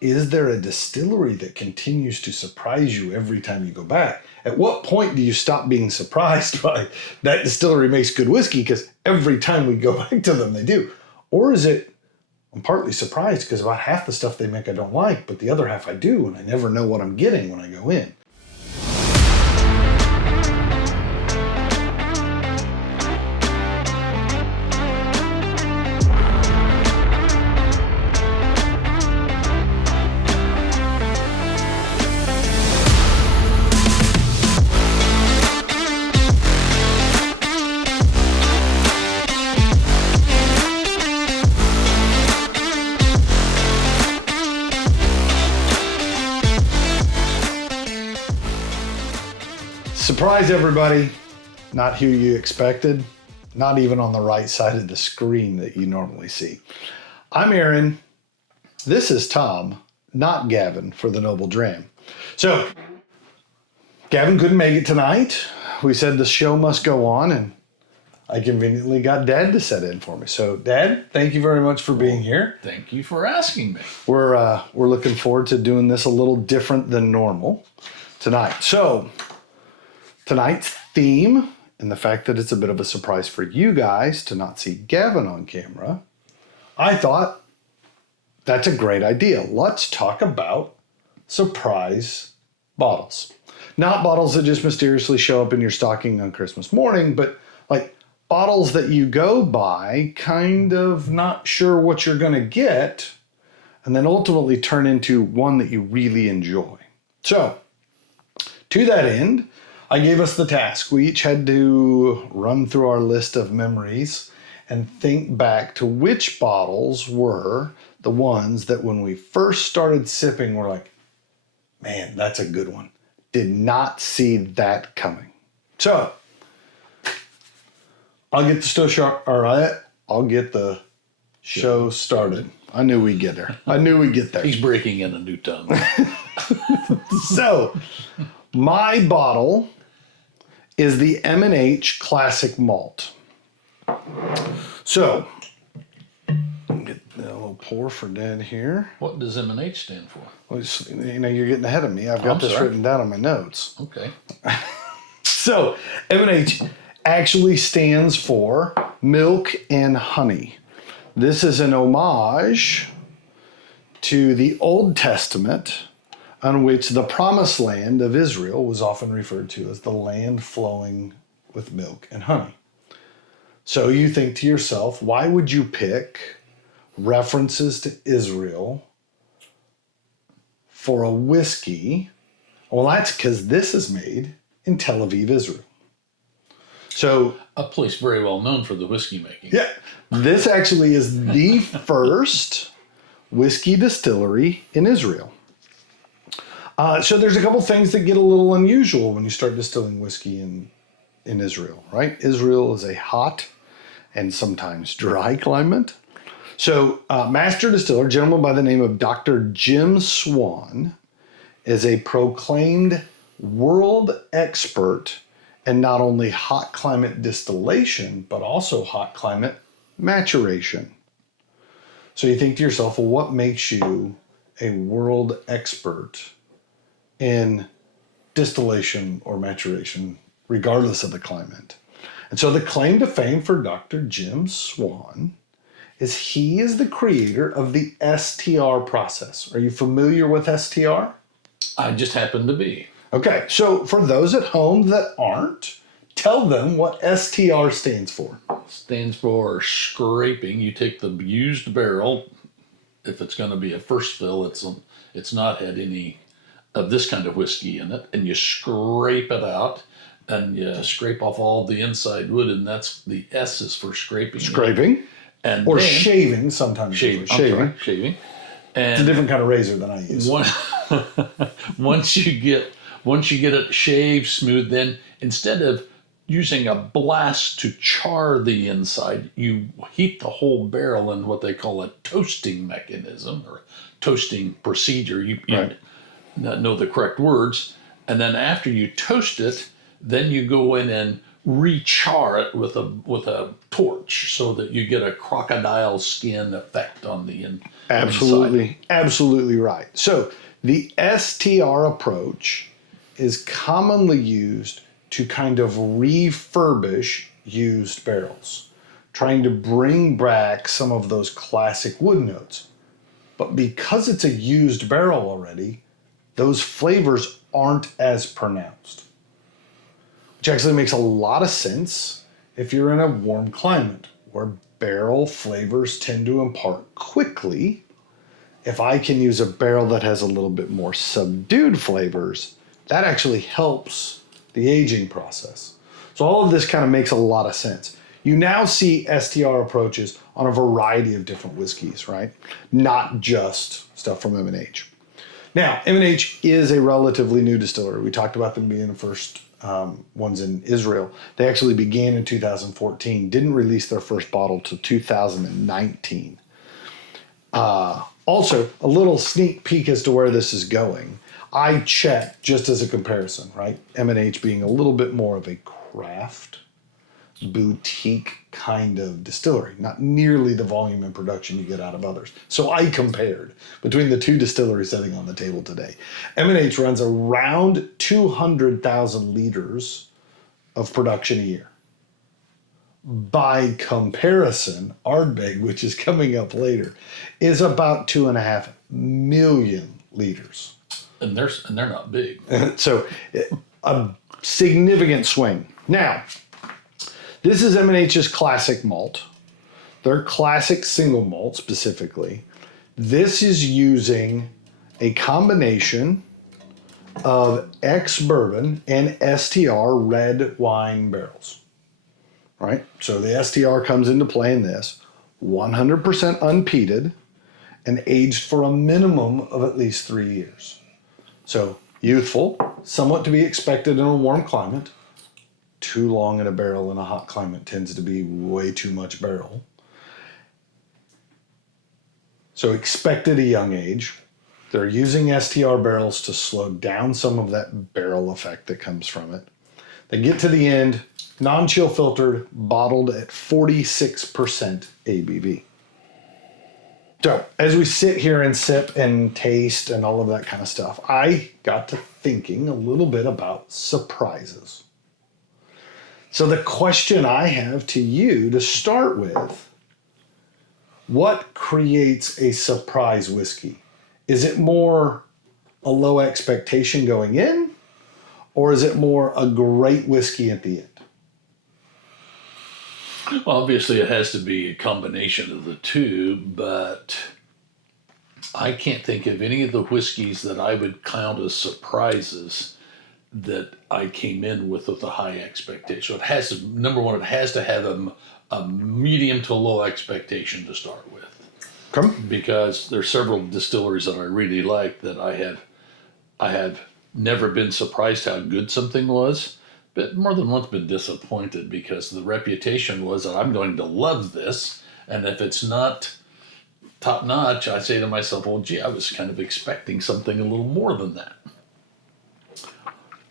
is there a distillery that continues to surprise you every time you go back? At what point do you stop being surprised by that distillery makes good whiskey? Because every time we go back to them, they do. Or is it, I'm partly surprised because about half the stuff they make I don't like, but the other half I do, and I never know what I'm getting when I go in. Surprise everybody, not who you expected, not even on the right side of the screen that you normally see. I'm Aaron, this is Tom, not Gavin for the Noble Dram. So, Gavin couldn't make it tonight. We said the show must go on, and I conveniently got Dad to set in for me. So, Dad, thank you very much for being here. Thank you for asking me. We're looking forward to doing this a little different than normal tonight. So, tonight's theme, and the fact that it's a bit of a surprise for you guys to not see Gavin on camera, I thought that's a great idea. Let's talk about surprise bottles. Not bottles that just mysteriously show up in your stocking on Christmas morning, but like bottles that you go by kind of not sure what you're going to get, and then ultimately turn into one that you really enjoy. So, to that end, I gave us the task. We each had to run through our list of memories and think back to which bottles were the ones that when we first started sipping, we're like, man, that's a good one. Did not see that coming. So, I'll get the show started. I knew we'd get there. He's breaking in a new tongue. So, my bottle is the M&H Classic Malt. So, get a little pour for Dad here. What does M&H stand for? Well, you're getting ahead of me. I've got this written down on my notes. Okay. So, M&H actually stands for Milk and Honey. This is an homage to the Old Testament, on which the promised land of Israel was often referred to as the land flowing with milk and honey. So you think to yourself, why would you pick references to Israel for a whiskey? Well, that's because this is made in Tel Aviv, Israel. So, a place very well known for the whiskey making. Yeah, this actually is the first whiskey distillery in Israel. So there's a couple things that get a little unusual when you start distilling whiskey in Israel, right? Israel is a hot and sometimes dry climate. So master distiller, a gentleman by the name of Dr. Jim Swan, is a proclaimed world expert in not only hot climate distillation, but also hot climate maturation. So you think to yourself, well, what makes you a world expert in distillation or maturation, regardless of the climate? And so the claim to fame for Dr. Jim Swan is he is the creator of the STR process. Are you familiar with STR? I just happen to be. Okay, so for those at home that aren't, tell them what STR stands for. Stands for scraping. You take the used barrel. If it's going to be a first fill, it's not had any of this kind of whiskey in it, and you scrape it out, and you scrape off all the inside wood, and that's the S is for scraping. Scraping, and or then, shaving sometimes. Shaving. Shaving. And it's a different kind of razor than I use. Once you get it shaved smooth, then instead of using a blast to char the inside, you heat the whole barrel in what they call a toasting mechanism or toasting procedure. You right. Not know the correct words, and then after you toast it, then you go in and re-char it with a torch so that you get a crocodile skin effect on the Absolutely right. So the STR approach is commonly used to kind of refurbish used barrels, trying to bring back some of those classic wood notes. But because it's a used barrel already, those flavors aren't as pronounced, which actually makes a lot of sense if you're in a warm climate where barrel flavors tend to impart quickly. If I can use a barrel that has a little bit more subdued flavors, that actually helps the aging process. So all of this kind of makes a lot of sense. You now see STR approaches on a variety of different whiskeys, right? Not just stuff from M&H. Now, M&H is a relatively new distillery. We talked about them being the first ones in Israel. They actually began in 2014, didn't release their first bottle till 2019. Also, a little sneak peek as to where this is going. I checked just as a comparison, right? M&H being a little bit more of a craft, boutique kind of distillery, not nearly the volume and production you get out of others. So I compared between the two distilleries sitting on the table today. M&H runs around 200,000 liters of production a year. By comparison, Ardbeg, which is coming up later, is about 2.5 million liters. And they're not big. So a significant swing. Now, this is M&H's classic malt. Their classic single malt specifically. This is using a combination of ex-bourbon and STR red wine barrels. Right? So the STR comes into play in this. 100% unpeated and aged for a minimum of at least 3 years. So youthful, somewhat to be expected in a warm climate. Too long in a barrel in a hot climate tends to be way too much barrel. So expected a young age. They're using STR barrels to slow down some of that barrel effect that comes from it. They get to the end, non-chill filtered, bottled at 46% ABV. So as we sit here and sip and taste and all of that kind of stuff, I got to thinking a little bit about surprises. So the question I have to you to start with, what creates a surprise whiskey? Is it more a low expectation going in, or is it more a great whiskey at the end? Well, obviously it has to be a combination of the two, but I can't think of any of the whiskeys that I would count as surprises that I came in with a high expectation. It has to, number one, it has to have a medium to low expectation to start with. Come. Because there's several distilleries that I really like that I have never been surprised how good something was, but more than once been disappointed because the reputation was that I'm going to love this, and if it's not top notch, I say to myself, well, gee, I was kind of expecting something a little more than that.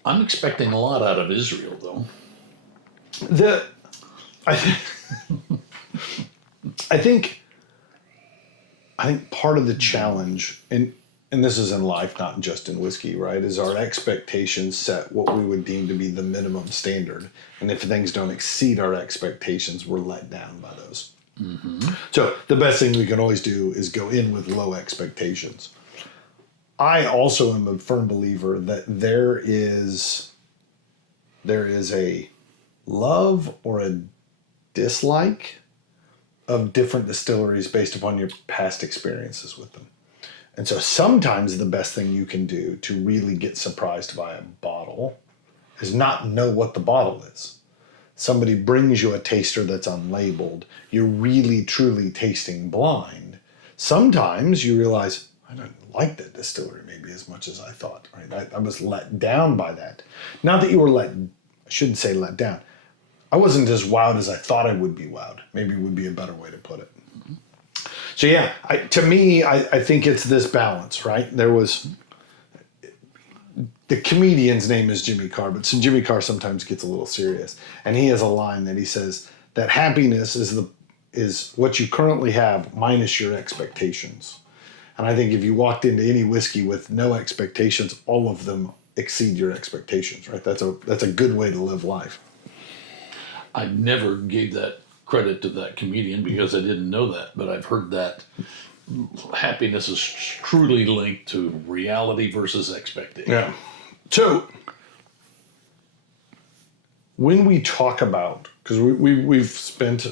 I'm expecting a lot out of Israel, though. I think part of the challenge, and this is in life, not just in whiskey, right, is our expectations set what we would deem to be the minimum standard. And if things don't exceed our expectations, we're let down by those. Mm-hmm. So the best thing we can always do is go in with low expectations. I also am a firm believer that there is a love or a dislike of different distilleries based upon your past experiences with them. And so sometimes the best thing you can do to really get surprised by a bottle is not know what the bottle is. Somebody brings you a taster that's unlabeled. You're really, truly tasting blind. Sometimes you realize, I don't like that distillery maybe as much as I thought. Right? I was let down by that. Not that you were I shouldn't say let down. I wasn't as wowed as I thought I would be wowed. Maybe would be a better way to put it. Mm-hmm. So yeah, to me, I think it's this balance, right? There was, the comedian's name is Jimmy Carr, but so Jimmy Carr sometimes gets a little serious. And he has a line that he says that happiness is what you currently have minus your expectations. And I think if you walked into any whiskey with no expectations, all of them exceed your expectations, right? That's a good way to live life. I never gave that credit to that comedian because I didn't know that, but I've heard that happiness is truly linked to reality versus expectation. Yeah. So when we talk about, because we've spent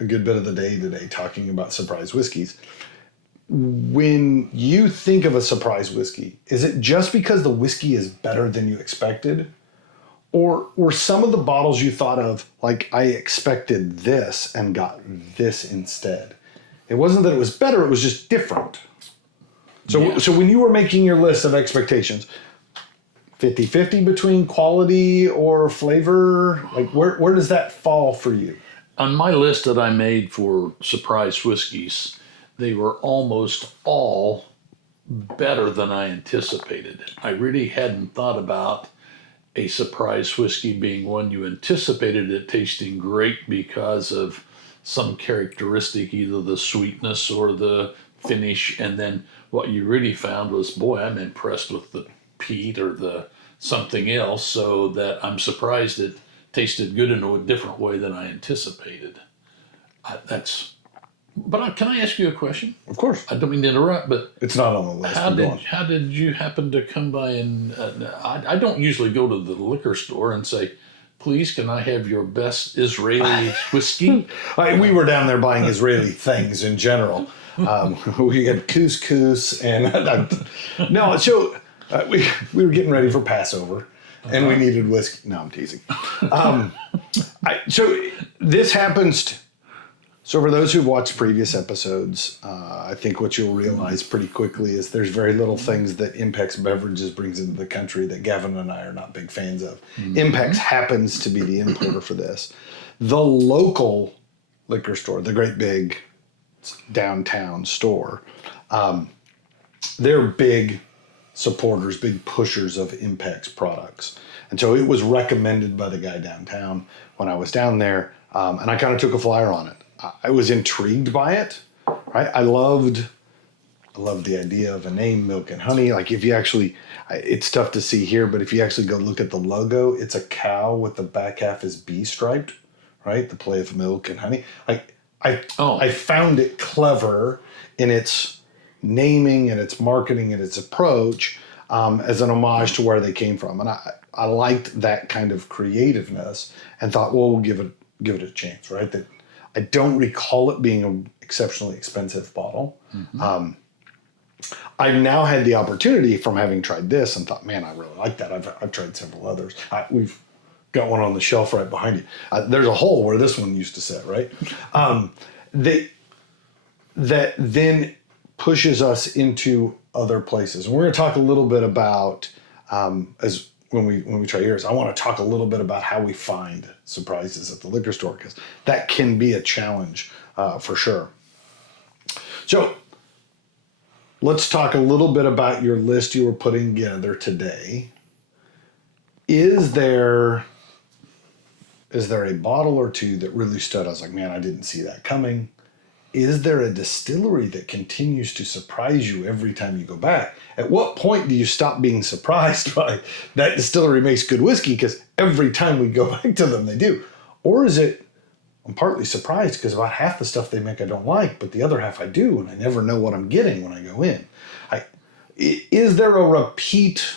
a good bit of the day today talking about surprise whiskeys. When you think of a surprise whiskey, is it just because the whiskey is better than you expected? Or were some of the bottles you thought of, like, I expected this and got this instead? It wasn't that it was better, it was just different. So when you were making your list of expectations, 50-50 between quality or flavor, like where does that fall for you? On my list that I made for surprise whiskeys, they were almost all better than I anticipated. I really hadn't thought about a surprise whiskey being one you anticipated it tasting great because of some characteristic, either the sweetness or the finish, and then what you really found was, boy, I'm impressed with the peat or the something else, so that I'm surprised it tasted good in a different way than I anticipated. But can I ask you a question? Of course. I don't mean to interrupt, but it's not on the list. How did you happen to come by and I don't usually go to the liquor store and say, please, can I have your best Israeli whiskey? We were down there buying Israeli things in general. We had couscous and no. So we were getting ready for Passover, and we needed whiskey. No, I'm teasing. So this happens. So for those who've watched previous episodes, I think what you'll realize pretty quickly is there's very little things that Impex Beverages brings into the country that Gavin and I are not big fans of. Impex happens to be the importer for this. The local liquor store, the great big downtown store, they're big supporters, big pushers of Impex products. And so it was recommended by the guy downtown when I was down there, and I kind of took a flyer on it. I was intrigued by it, right? I loved the idea of a name, Milk and Honey. Like if you actually, it's tough to see here, but if you actually go look at the logo, it's a cow with the back half is bee striped, right? The play of milk and honey. I found it clever in its naming and its marketing and its approach as an homage to where they came from. And I liked that kind of creativeness and thought, well, we'll give it a chance, right? That I don't recall it being an exceptionally expensive bottle. Mm-hmm. I've now had the opportunity from having tried this and thought, man, I really like that. I've tried several others. We've got one on the shelf right behind you. There's a hole where this one used to sit, right? That then pushes us into other places. And we're going to talk a little bit about, as when we try yours, I want to talk a little bit about how we find surprises at the liquor store, because that can be a challenge for sure. So let's talk a little bit about your list you were putting together today. Is there a bottle or two that really stood out? I was like, man, I didn't see that coming. Is there a distillery that continues to surprise you every time you go back? At what point do you stop being surprised by that distillery makes good whiskey? Because every time we go back to them, they do. Or is it, I'm partly surprised because about half the stuff they make I don't like, but the other half I do, and I never know what I'm getting when I go in. Is there a repeat?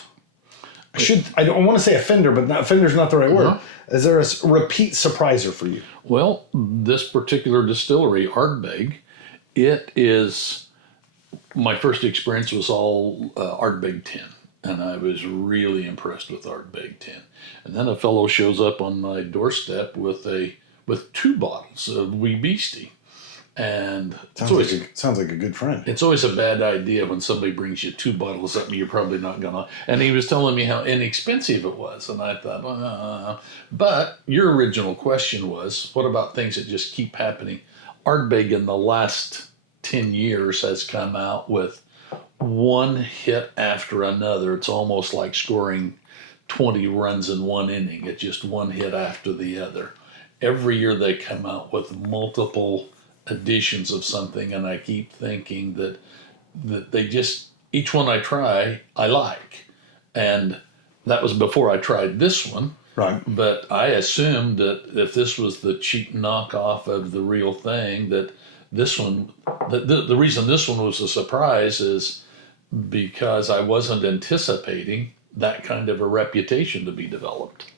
I don't want to say offender, but offender's not the right word. Is there a repeat surpriser for you? Well, this particular distillery, Ardbeg, it is, my first experience was all Ardbeg 10, and I was really impressed with Ardbeg 10. And then a fellow shows up on my doorstep with two bottles of Wee Beastie. And sounds like a good friend. It's always a bad idea when somebody brings you two bottles of something you're probably not gonna. And he was telling me how inexpensive it was, and I thought, But your original question was, what about things that just keep happening? Ardbeg in the last 10 years has come out with one hit after another. It's almost like scoring 20 runs in one inning. It's just one hit after the other. Every year they come out with multiple editions of something, and I keep thinking that that they just, each one I try, I like. And that was before I tried this one. Right. But I assumed that if this was the cheap knockoff of the real thing, that this one, the reason this one was a surprise is because I wasn't anticipating that kind of a reputation to be developed.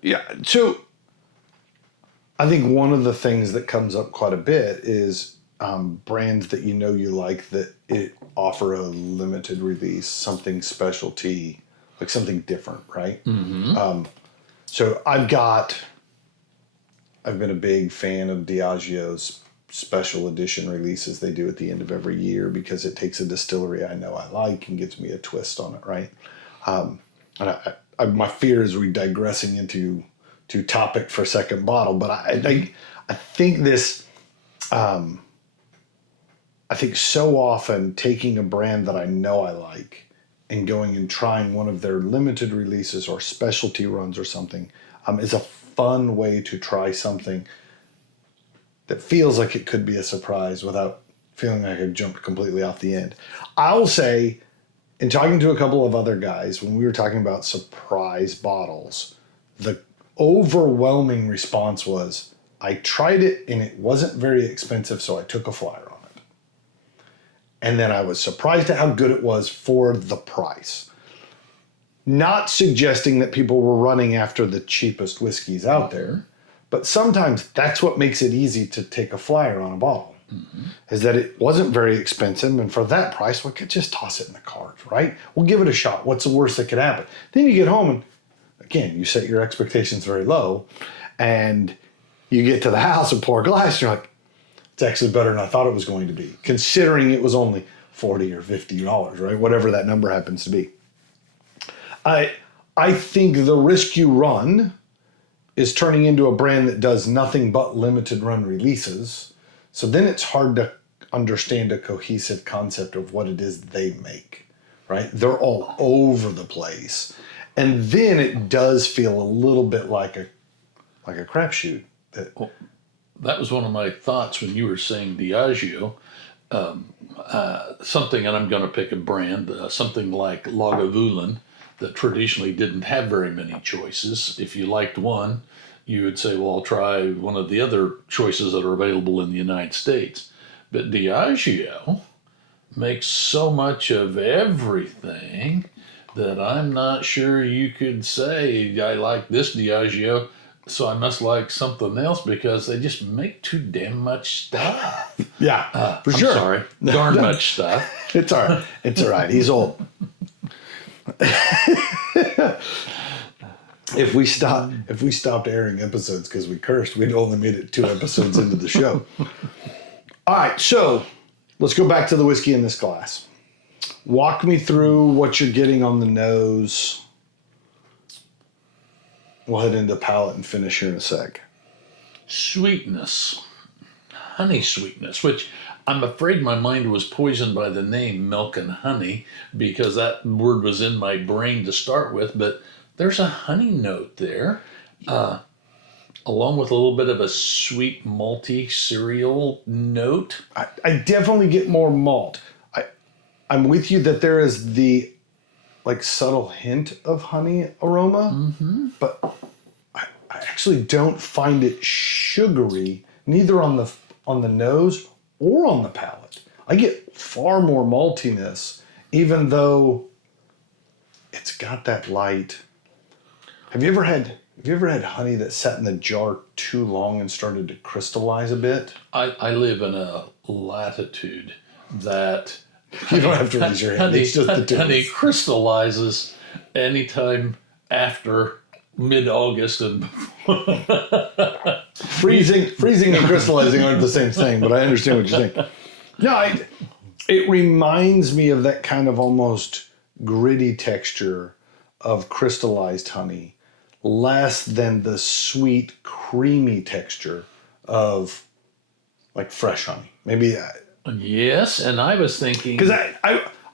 Yeah. So I think one of the things that comes up quite a bit is brands that you know you like that it offer a limited release, something specialty, like something different, right? Mm-hmm. So I've been a big fan of Diageo's special edition releases they do at the end of every year because it takes a distillery I know I like and gives me a twist on it, right? And my fear is we digressing into topic for second bottle, but I think this. I think so often taking a brand that I know I like and going and trying one of their limited releases or specialty runs or something is a fun way to try something that feels like it could be a surprise without feeling like I jumped completely off the end. I'll say, in talking to a couple of other guys, when we were talking about surprise bottles, the overwhelming response was, I tried it and it wasn't very expensive, so I took a flyer on it. And then I was surprised at how good it was for the price. Not suggesting that people were running after the cheapest whiskeys out there, but sometimes that's what makes it easy to take a flyer on a bottle, is that it wasn't very expensive, and for that price, we could just toss it in the cart, right? We'll give it a shot. What's the worst that could happen? Then you get home and, again, you set your expectations very low, and you get to the house and pour a glass, and you're like, it's actually better than I thought it was going to be, considering it was only $40 or $50, right? Whatever that number happens to be. I think the risk you run is turning into a brand that does nothing but limited run releases. So then it's hard to understand a cohesive concept of what it is they make, right? They're all over the place. And then it does feel a little bit like a crapshoot. That was one of my thoughts when you were saying Diageo. Something, and I'm going to pick a brand, something like Lagavulin, that traditionally didn't have very many choices. If you liked one, you would say, well, I'll try one of the other choices that are available in the United States. But Diageo makes so much of everything that I'm not sure you could say, I like this Diageo, so I must like something else, because they just make too damn much stuff. Yeah, for I'm sure. Sorry, darn much stuff. It's all right. It's all right. He's old. If we stopped airing episodes because we cursed, we'd only made it 2 episodes into the show. All right, so let's go back to the whiskey in this glass. Walk me through what you're getting on the nose. We'll head into palate and finish here in a sec. Sweetness, honey sweetness, which I'm afraid my mind was poisoned by the name milk and honey, because that word was in my brain to start with, but there's a honey note there, along with a little bit of a sweet malty cereal note. I definitely get more malt. I'm with you that there is the subtle hint of honey aroma, but I actually don't find it sugary, neither on the nose or on the palate. I get far more maltiness, even though it's got that light. Have you ever had honey that sat in the jar too long and started to crystallize a bit? I live in a latitude that You don't have to raise your hand. It's just the two. Honey crystallizes anytime after mid-August and freezing and crystallizing aren't the same thing, but I understand what you're saying. No, it reminds me of that kind of almost gritty texture of crystallized honey, less than the sweet, creamy texture of fresh honey. Maybe. Yes, and I was thinking, because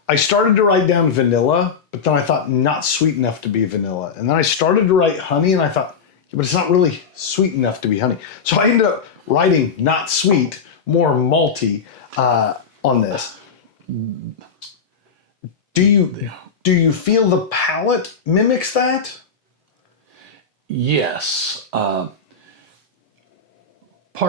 I started to write down vanilla, but then I thought not sweet enough to be vanilla. And then I started to write honey, and I thought, but it's not really sweet enough to be honey. So I ended up writing not sweet, more malty on this. Do you feel the palate mimics that? Yes. Part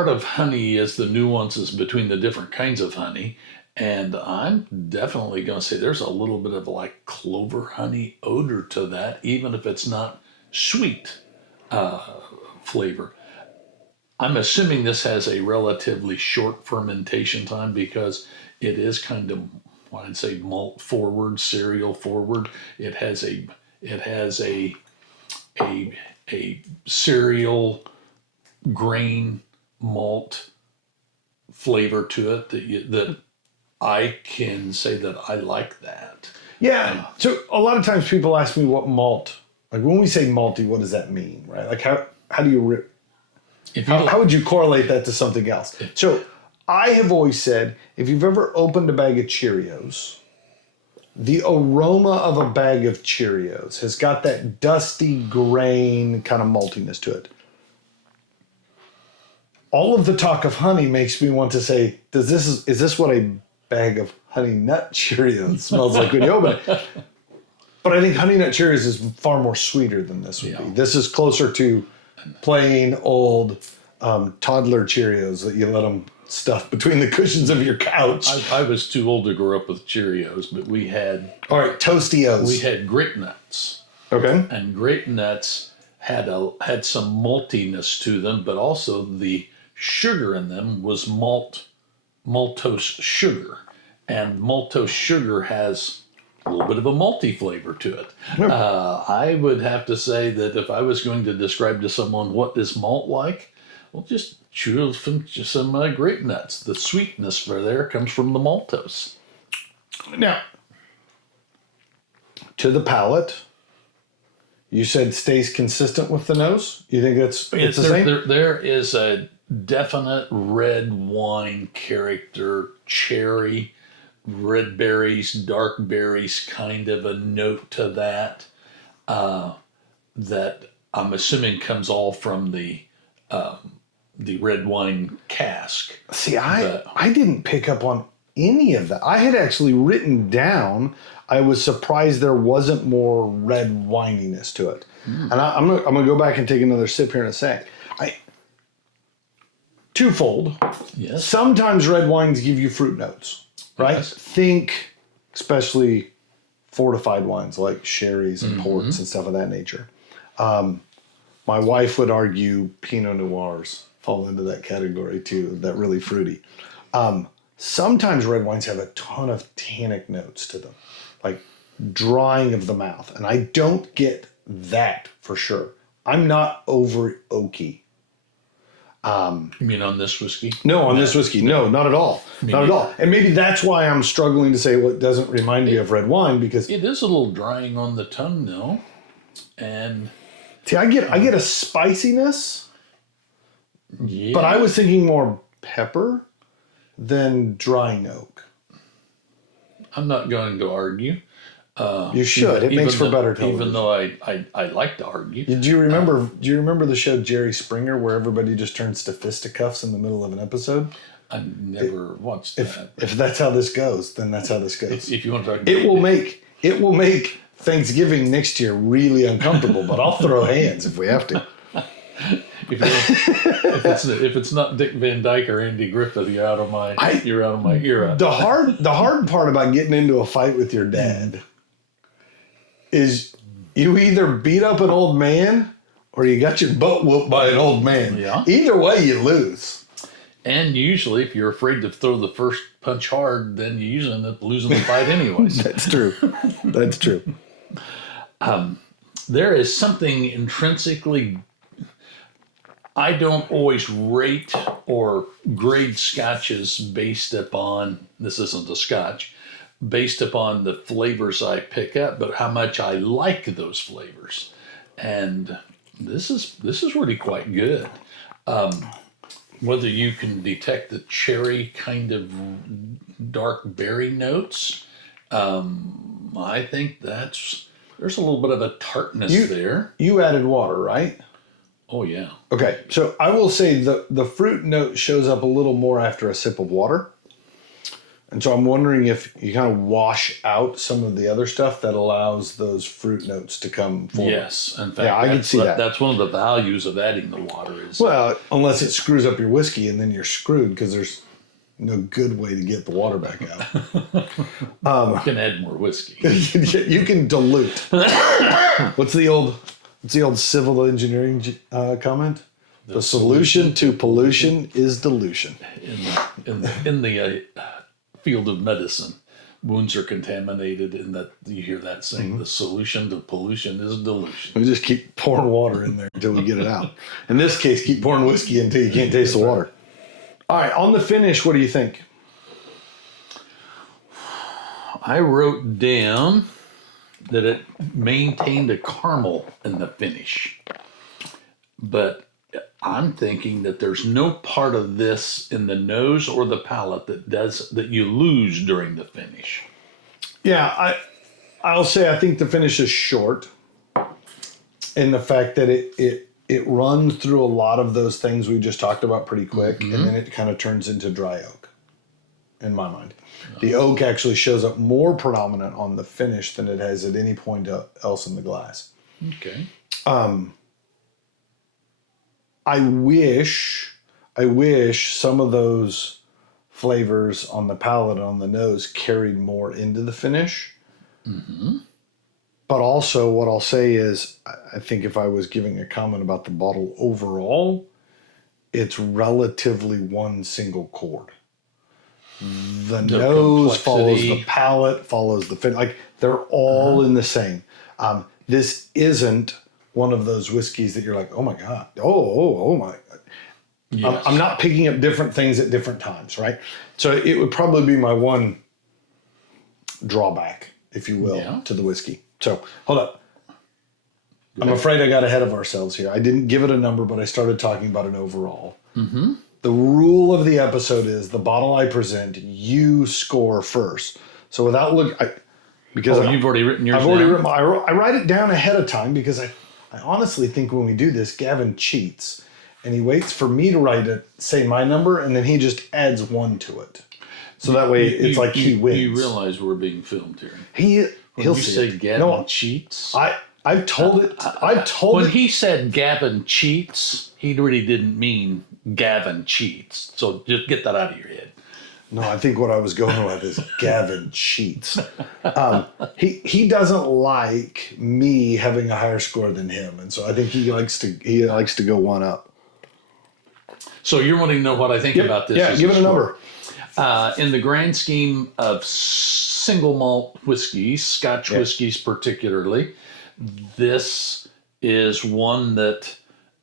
of honey is the nuances between the different kinds of honey. And I'm definitely going to say there's a little bit of like clover honey odor to that, even if it's not sweet flavor. I'm assuming this has a relatively short fermentation time because it is kind of, well, I'd say malt forward, cereal forward. It has a cereal grain malt flavor to it that I can say that I like that. Yeah. So a lot of times people ask me what malt, like when we say malty, what does that mean, right? Like how do you, how would you correlate that to something else? So I have always said, if you've ever opened a bag of Cheerios, the aroma of a bag of Cheerios has got that dusty grain kind of maltiness to it. All of the talk of honey makes me want to say, is this what a bag of Honey Nut Cheerios smells like when you open it? But I think Honey Nut Cheerios is far more sweeter than this would be. This is closer to plain old toddler Cheerios that you let them stuff between the cushions of your couch. I was too old to grow up with Cheerios, but we had... All right, Tostios. We had Grape Nuts. Okay. And Grape Nuts had some maltiness to them, but also the sugar in them was maltose sugar. And maltose sugar has a little bit of a malty flavor to it. I would have to say that if I was going to describe to someone what is malt like, well, just chew some grape nuts. The sweetness for there comes from the maltose. Now, to the palate, you said stays consistent with the nose? You think it's the same? There is a definite red wine character, cherry, red berries, dark berries, kind of a note to that, that I'm assuming comes all from the red wine cask. See, I didn't pick up on any of that. I had actually written down, I was surprised there wasn't more red wininess to it. And I'm gonna go back and take another sip here in a sec. Twofold. Yes. Sometimes red wines give you fruit notes, right? Yes. Think especially fortified wines like sherries and ports and stuff of that nature. My wife would argue Pinot Noirs fall into that category too, that really fruity. Sometimes red wines have a ton of tannic notes to them, like drying of the mouth. And I don't get that for sure. I'm not over oaky. You mean on this whiskey? No, on this whiskey. No, not at all. Not at all. And maybe that's why I'm struggling to say what doesn't remind me of red wine, because it is a little drying on the tongue though. And see, I get a spiciness, yeah. but I was thinking more pepper than drying oak. I'm not going to argue. You should. It makes for better television. Even though I like to argue. Do you remember the show Jerry Springer where everybody just turns to fisticuffs in the middle of an episode? I never watched that. If that's how this goes, then that's how this goes. If you want to talk, it will make Thanksgiving next year really uncomfortable. But I'll throw hands if we have to. If it's not Dick Van Dyke or Andy Griffith, you're out of my era. The hard part about getting into a fight with your dad is you either beat up an old man or you got your butt whooped by an old man. Yeah. Either way, you lose. And usually, if you're afraid to throw the first punch hard, then you usually end up losing the fight anyways. That's true. That's true. There is something intrinsically... I don't always rate or grade scotches based upon... This isn't a scotch. Based upon the flavors I pick up, but how much I like those flavors. And this is really quite good. Whether you can detect the cherry kind of dark berry notes, I think there's a little bit of a tartness there. You added water, right? Oh, yeah. Okay, so I will say the fruit note shows up a little more after a sip of water. And so I'm wondering if you kind of wash out some of the other stuff that allows those fruit notes to come forward. Yes, in fact, Yeah, I can see that. That's one of the values of adding the water is. Well, unless it screws up your whiskey, and then you're screwed because there's no good way to get the water back out. You can add more whiskey. You can dilute. What's the old civil engineering comment? The solution to pollution is dilution. In the field of medicine, wounds are contaminated, and that you hear that saying, the solution to pollution is dilution. We just keep pouring water in there until we get it out. In this case, keep pouring whiskey until you can't taste the water. All right, on the finish, what do you think? I wrote down that it maintained a caramel in the finish, but I'm thinking that there's no part of this in the nose or the palate that you lose during the finish. Yeah, I'll say I think the finish is short in the fact that it runs through a lot of those things we just talked about pretty quick, and then it kind of turns into dry oak, in my mind. The oak actually shows up more predominant on the finish than it has at any point else in the glass. Okay. I wish some of those flavors on the palate and on the nose carried more into the finish. But also what I'll say is, I think if I was giving a comment about the bottle overall, it's relatively one single chord. The nose follows the palate, follows the finish. Like they're all in the same. This isn't one of those whiskeys that you're like, oh my God, oh my. Yes. I'm not picking up different things at different times, right? So it would probably be my one drawback, if you will, to the whiskey. So hold up. I'm afraid I got ahead of ourselves here. I didn't give it a number, but I started talking about an overall. The rule of the episode is the bottle I present, you score first. So without looking, you've already written yours. I've already written. I write it down ahead of time because I honestly think when we do this, Gavin cheats and he waits for me to say my number, and then he just adds one to it. So that way it's like he wins. You realize we're being filmed here. He'll say Gavin cheats. I've told it. When he said Gavin cheats, he really didn't mean Gavin cheats. So just get that out of your head. No, I think what I was going with is Gavin cheats. He doesn't like me having a higher score than him, and so I think he likes to go one up. So you're wanting to know what I think about this? Yeah, give it a number. In the grand scheme of single malt whiskeys, Scotch whiskeys particularly, this is one that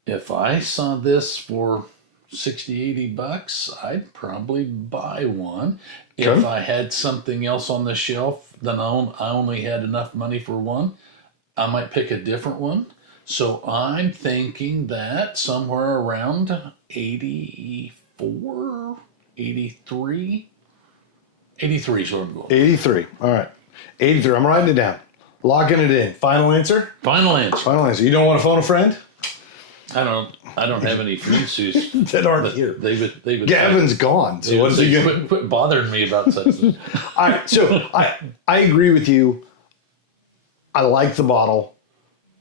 if I saw this for $60, $80, I'd probably buy one. Okay. If I had something else on the shelf, then I only had enough money for one, I might pick a different one. So I'm thinking that somewhere around 84, 83. 83 is what I'm going. 83. All right. 83. I'm writing it down. Locking it in. Final answer? Final answer. Final answer. You don't want to phone a friend? I don't have any friends that aren't here. They would Gavin's gone. So what's he going? Quit bothering me about such. All right. So I agree with you. I like the bottle.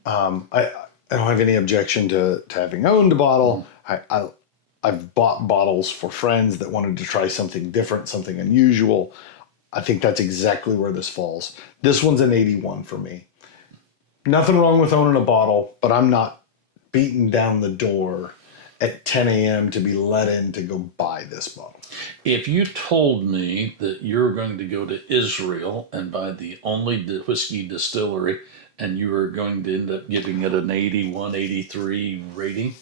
I don't have any objection to having owned a bottle. I've bought bottles for friends that wanted to try something different, something unusual. I think that's exactly where this falls. This one's an 81 for me. Nothing wrong with owning a bottle, but I'm not beaten down the door at 10 a.m. to be let in to go buy this bottle. If you told me that you're going to go to Israel and buy the only whiskey distillery and you were going to end up giving it an 81, 83 rating,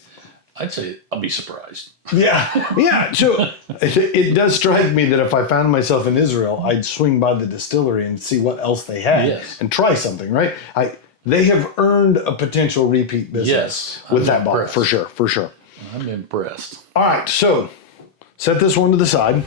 I'd say I'll be surprised. Yeah. So it does strike me that if I found myself in Israel, I'd swing by the distillery and see what else they had and try something, right? They have earned a potential repeat business with that bottle, for sure. I'm impressed. All right, so set this one to the side.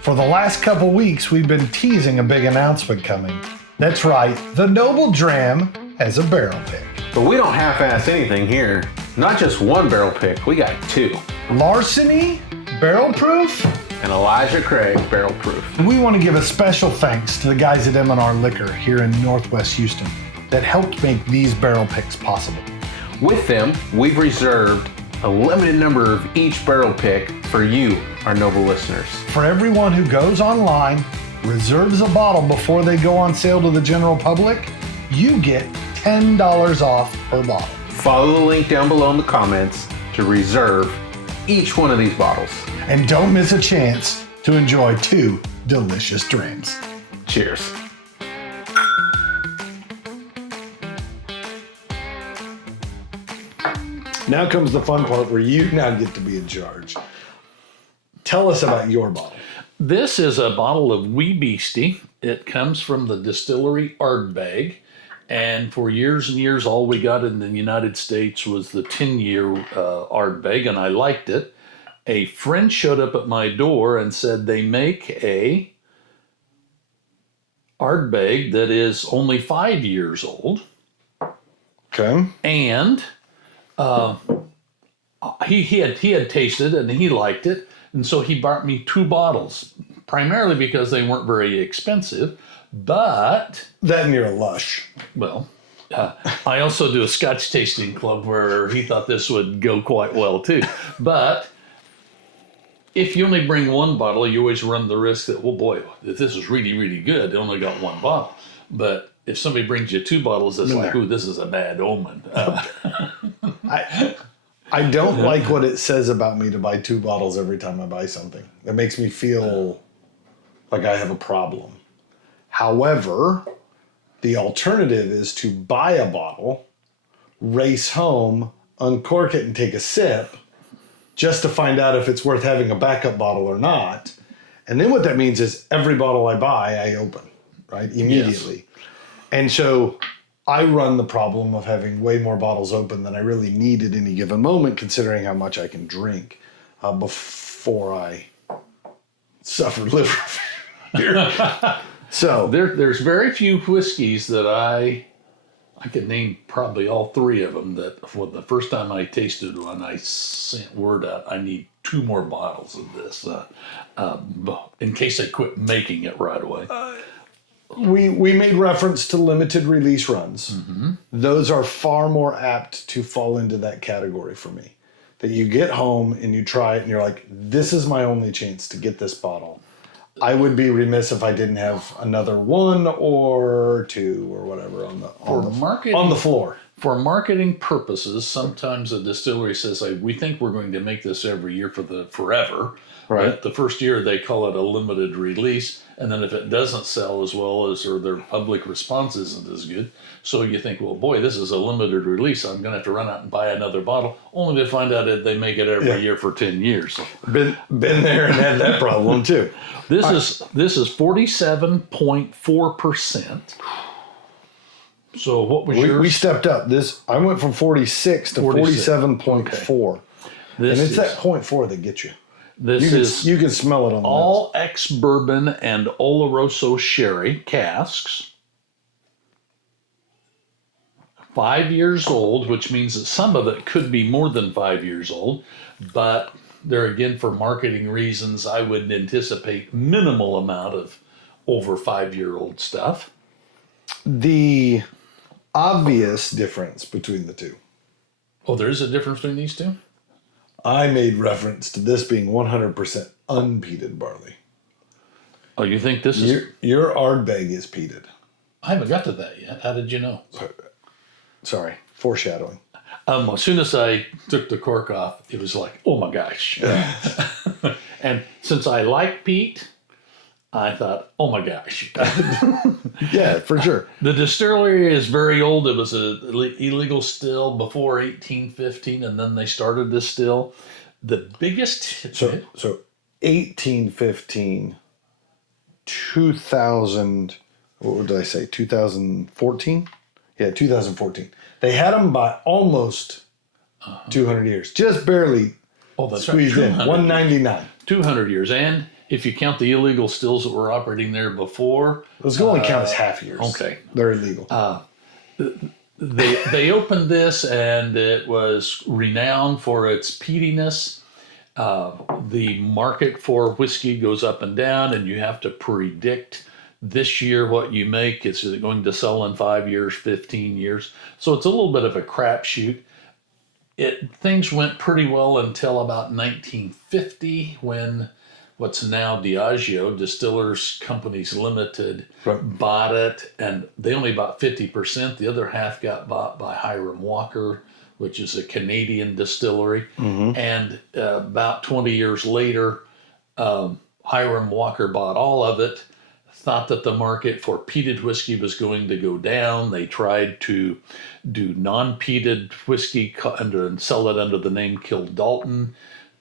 For the last couple weeks, we've been teasing a big announcement coming. That's right, the Noble Dram has a barrel pick. But we don't half-ass anything here. Not just one barrel pick, we got two. Larceny, barrel proof, and Elijah Craig Barrel Proof. We want to give a special thanks to the guys at M&R Liquor here in Northwest Houston that helped make these barrel picks possible. With them, we've reserved a limited number of each barrel pick for you, our noble listeners. For everyone who goes online, reserves a bottle before they go on sale to the general public, you get $10 off per bottle. Follow the link down below in the comments to reserve each one of these bottles. And don't miss a chance to enjoy 2 delicious drams. Cheers. Now comes the fun part where you now get to be in charge. Tell us about your bottle. This is a bottle of Wee Beastie. It comes from the distillery Ardbeg. And for years and years, all we got in the United States was the 10-year Ardbeg, and I liked it. A friend showed up at my door and said they make a Ardbeg that is only 5 years old. Okay. And he had tasted it and he liked it, and so he bought me 2 bottles, primarily because they weren't very expensive. But Then you're a lush. well, I also do a Scotch tasting club where he thought this would go quite well too. But if you only bring 1 bottle, you always run the risk that, well, boy, if this is really, really good, they only got 1 bottle. But if somebody brings you 2 bottles, it's like, ooh, this is a bad omen. I don't like what it says about me to buy 2 bottles every time I buy something. That makes me feel like I have a problem. However, the alternative is to buy a bottle, race home, uncork it, and take a sip just to find out if it's worth having a backup bottle or not. And then what that means is every bottle I buy, I open, right? Immediately. Yes. And so I run the problem of having way more bottles open than I really need at any given moment, considering how much I can drink before I suffer liver failure. So there's very few whiskeys that I could name probably all 3 of them that for the first time I tasted one, I sent word out, I need 2 more bottles of this in case they quit making it right away. We made reference to limited release runs. Mm-hmm. Those are far more apt to fall into that category for me. That you get home and you try it and you're like, this is my only chance to get this bottle. I would be remiss if I didn't have another 1 or 2 or whatever on the floor. For marketing purposes, sometimes a distillery says, we think we're going to make this every year for forever. Right. But the first year they call it a limited release, and then if it doesn't sell as well as, or their public response isn't as good, so you think, well, boy, this is a limited release. I'm going to have to run out and buy another bottle, only to find out that they make it every year for 10 years. Been there and had that problem too. This is 47.4%. So what was yours? We stepped up. I went from 46 to 47.4. Okay. And it's that 0.4 that gets you. You can smell it on the all ex-bourbon and Oloroso sherry casks. 5 years old, which means that some of it could be more than 5 years old, but there again, for marketing reasons, I would anticipate minimal amount of over 5-year-old stuff. The obvious difference between the two. Oh, there's a difference between these two? I made reference to this being 100% unpeated barley. Oh, you think this is... Your Ardbeg is peated. I haven't got to that yet. How did you know? Sorry, foreshadowing. As soon as I took the cork off, it was like, oh my gosh. And since I like peat, I thought, oh my gosh. Yeah, for sure. The distillery is very old. It was an illegal still before 1815, and then they started this still. The biggest... So 1815, 2000, what did I say, 2014? Yeah, 2014. They had them by almost 200 years. Just barely squeezed in. 199. 200 years. And if you count the illegal stills that were operating there before... Those can only count as half years. Okay. They're illegal. They opened this, and it was renowned for its peatiness. The market for whiskey goes up and down, and you have to predict this year what you make. Is it going to sell in 5 years, 15 years? So it's a little bit of a crapshoot. Things went pretty well until about 1950 when what's now Diageo, Distillers Companies Limited, bought it, and they only bought 50%. The other half got bought by Hiram Walker, which is a Canadian distillery. And about 20 years later, Hiram Walker bought all of it, thought that the market for peated whiskey was going to go down. They tried to do non-peated whiskey and sell it under the name Kildalton.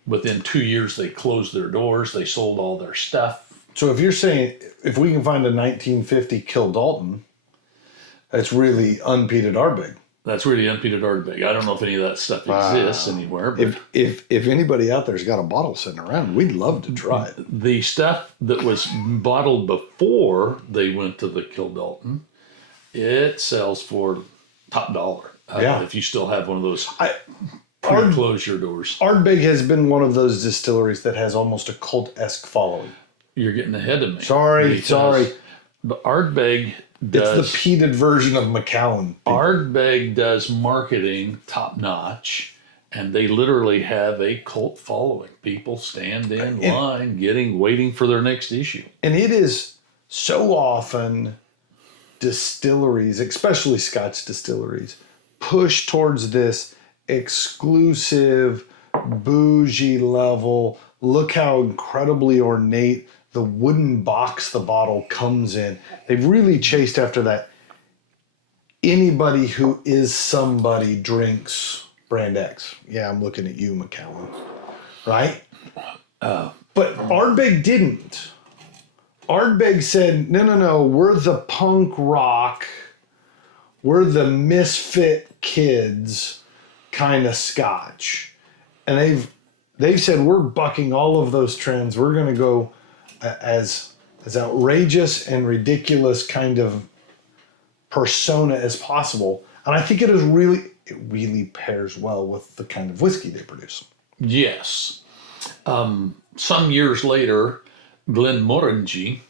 Within 2 years, they closed their doors. They sold all their stuff. So if you're saying, if we can find a 1950 Kildalton, that's really unpeated Ardbeg. That's really unpeated Ardbeg. I don't know if any of that stuff exists anywhere. But If anybody out there's got a bottle sitting around, we'd love to try it. the stuff that was bottled before they went to the Kildalton, it sells for top dollar. If you still have one of those close your doors. Ardbeg has been one of those distilleries that has almost a cult-esque following. You're getting ahead of me. Sorry. But Ardbeg does. It's the peated version of Macallan. Ardbeg does marketing top notch, and they literally have a cult following. People stand in line, waiting for their next issue. And it is so often distilleries, especially Scotch distilleries, push towards this exclusive, bougie level. Look how incredibly ornate the wooden box the bottle comes in. They've really chased after that. Anybody who is somebody drinks brand X. Yeah, I'm looking at you, Macallan. Right? But Ardbeg didn't. Ardbeg said, no, we're the punk rock, we're the misfit kids kind of Scotch. And they've said, we're bucking all of those trends. We're going to go as outrageous and ridiculous kind of persona as possible. And I think it really pairs well with the kind of whiskey they produce. Yes. Some years later, Glenmorangie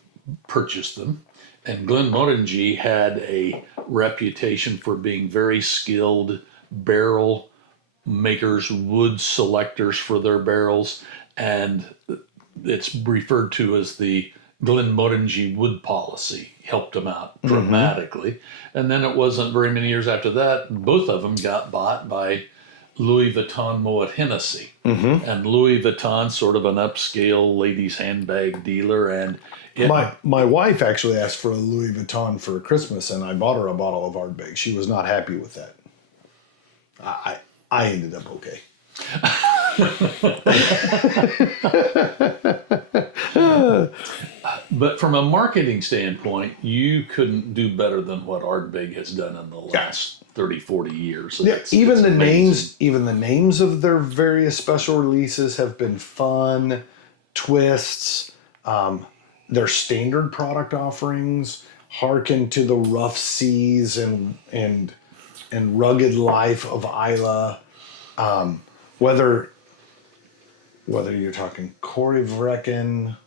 purchased them, and Glenmorangie had a reputation for being very skilled barrel makers, wood selectors for their barrels, and it's referred to as the Glenmorangie wood policy. Helped them out dramatically. And then it wasn't very many years after that, both of them got bought by Louis Vuitton Moet Hennessy. And Louis Vuitton, sort of an upscale ladies' handbag dealer. And my wife actually asked for a Louis Vuitton for Christmas, and I bought her a bottle of Ardbeg. She was not happy with that. I ended up okay. But from a marketing standpoint, you couldn't do better than what Ardbeg has done in the last 30, 40 years. Yeah, even the names of their various special releases have been fun twists. Their standard product offerings hearken to the rough seas and rugged life of Islay. Whether you're talking Corey Vrecken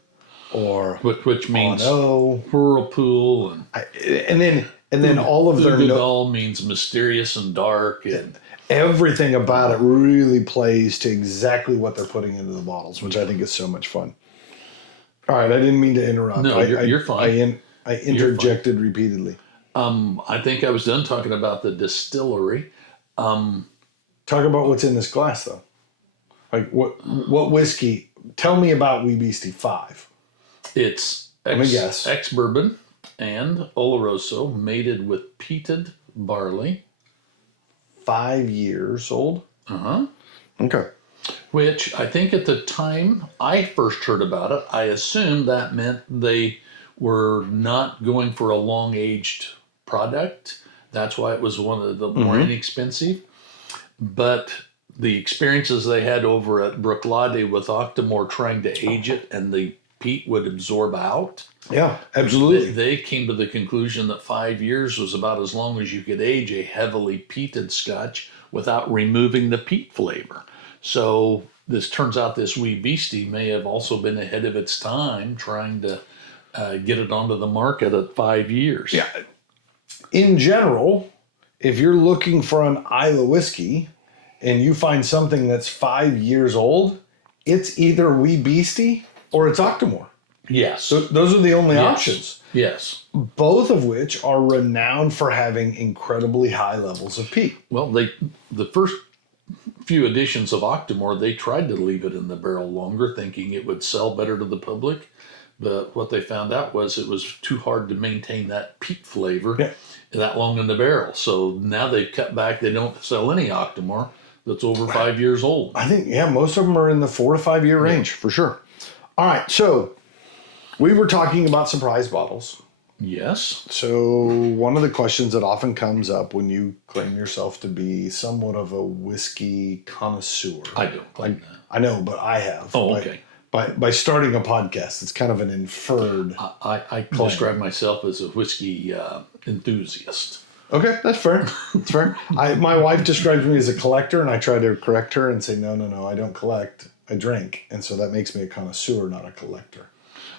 or which means Ono, whirlpool, and then all of their Ugadal means mysterious and dark, and everything about it really plays to exactly what they're putting into the bottles, which I think is so much fun. All right, I didn't mean to interrupt. No, you're fine. I interjected repeatedly. I think I was done talking about the distillery. Talk about what's in this glass, though. Like what whiskey? Tell me about Wee Beastie 5. It's ex-bourbon and Oloroso mated with peated barley. 5 years old? Okay. Which I think at the time I first heard about it, I assumed that meant they were not going for a long-aged product. That's why it was one of the more inexpensive. But the experiences they had over at Brooklade with Octomore trying to age it and the peat would absorb out. Yeah, absolutely. They came to the conclusion that 5 years was about as long as you could age a heavily peated Scotch without removing the peat flavor. So this turns out this Wee Beastie may have also been ahead of its time trying to get it onto the market at 5 years. Yeah. In general, if you're looking for an Islay whiskey and you find something that's 5 years old, it's either Wee Beastie or it's Octomore. Yes. So those are the only options. Yes. Both of which are renowned for having incredibly high levels of peat. Well, the first few editions of Octomore, they tried to leave it in the barrel longer, thinking it would sell better to the public. But what they found out was it was too hard to maintain that peat flavor that long in the barrel. So now they've cut back. They don't sell any Octomore that's over 5 years old. I think, most of them are in the 4 to 5 year range for sure. All right, so we were talking about surprise bottles. Yes. So one of the questions that often comes up when you claim yourself to be somewhat of a whiskey connoisseur. I don't claim that. I know, but I have. Oh, okay. By starting a podcast, it's kind of an inferred. I describe myself as a whiskey enthusiast. Okay, that's fair. That's fair. My wife describes me as a collector, and I try to correct her and say, no, I don't collect. I drink, and so that makes me a connoisseur, not a collector.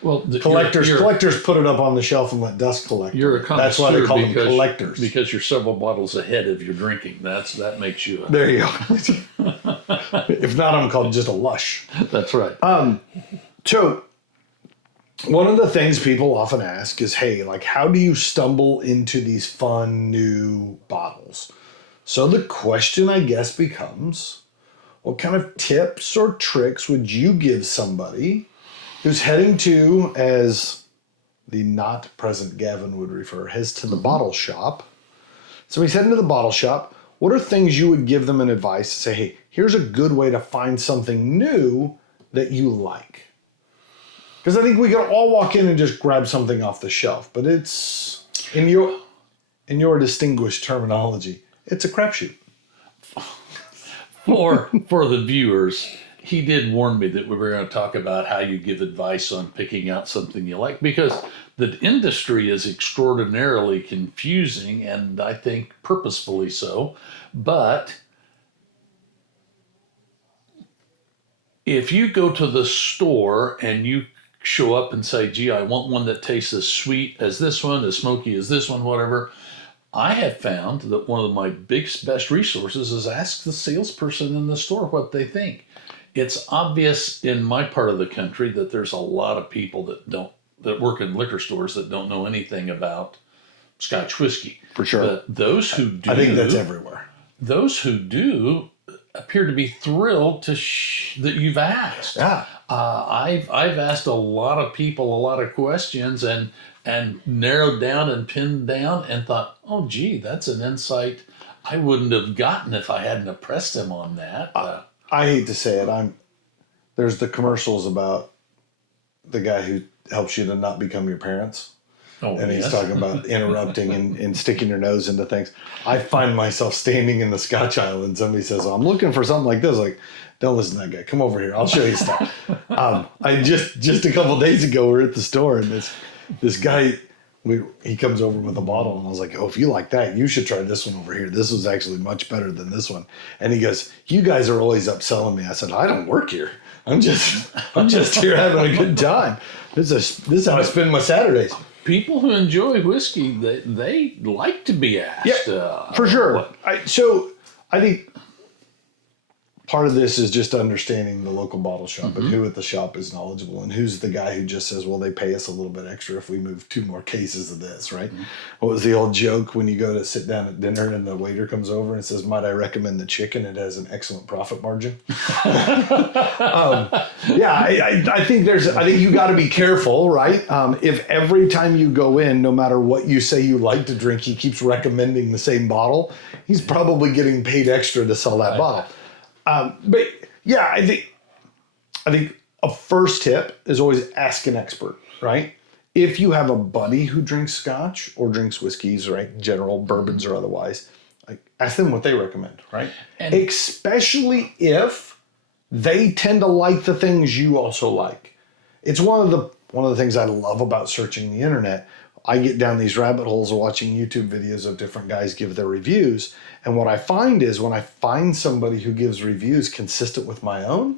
Well, collectors put it up on the shelf and let dust collect. You're a connoisseur. That's why they call them collectors. Because you're several bottles ahead of your drinking. That makes you. There you go. If not, I'm called just a lush. That's right. So one of the things people often ask is, hey, like, how do you stumble into these fun new bottles? So the question, I guess, becomes, what kind of tips or tricks would you give somebody who's heading to, as the not present Gavin would refer, heads to the bottle shop? So he's heading to the bottle shop. What are things you would give them in advice to say, hey, here's a good way to find something new that you like? Because I think we can all walk in and just grab something off the shelf, but it's, in your distinguished terminology, it's a crapshoot. For the viewers, he did warn me that we were going to talk about how you give advice on picking out something you like, because the industry is extraordinarily confusing, and I think purposefully so. But if you go to the store and you show up and say, gee, I want one that tastes as sweet as this one, as smoky as this one, whatever, I have found that one of my best resources is ask the salesperson in the store what they think. It's obvious in my part of the country that there's a lot of people that work in liquor stores that don't know anything about Scotch whiskey. For sure. But those who do, I think that's everywhere. Those who do appear to be thrilled that you've asked. Yeah. I've asked a lot of people a lot of questions and narrowed down and pinned down and thought, oh, gee, that's an insight I wouldn't have gotten if I hadn't have pressed him on that. I hate to say it. There's the commercials about the guy who helps you to not become your parents. Oh, and he's yes. talking about interrupting and sticking your nose into things. I find myself standing in the Scotch Island. Somebody says, I'm looking for something like this. Like, don't listen to that guy. Come over here. I'll show you stuff. I just a couple of days ago, we were at the store, and this guy, he comes over with a bottle, and I was like, oh, if you like that, you should try this one over here. This was actually much better than this one. And he goes, you guys are always upselling me. I said, I don't work here. I'm just here having a good time. This is how I spend my Saturdays. People who enjoy whiskey, they like to be asked. Yeah, for sure. So I think part of this is just understanding the local bottle shop and who at the shop is knowledgeable and who's the guy who just says, well, they pay us a little bit extra if we move 2 more cases of this, right? What was the old joke when you go to sit down at dinner and the waiter comes over and says, might I recommend the chicken? It has an excellent profit margin. I think you got to be careful, right? If every time you go in, no matter what you say you like to drink, he keeps recommending the same bottle, he's probably getting paid extra to sell that bottle. But yeah, I think a first tip is always ask an expert, right? If you have a buddy who drinks Scotch or drinks whiskeys, right, general bourbons or otherwise, like ask them what they recommend, right? And especially if they tend to like the things you also like. It's one of the things I love about searching the internet. I get down these rabbit holes of watching YouTube videos of different guys give their reviews. And what I find is when I find somebody who gives reviews consistent with my own,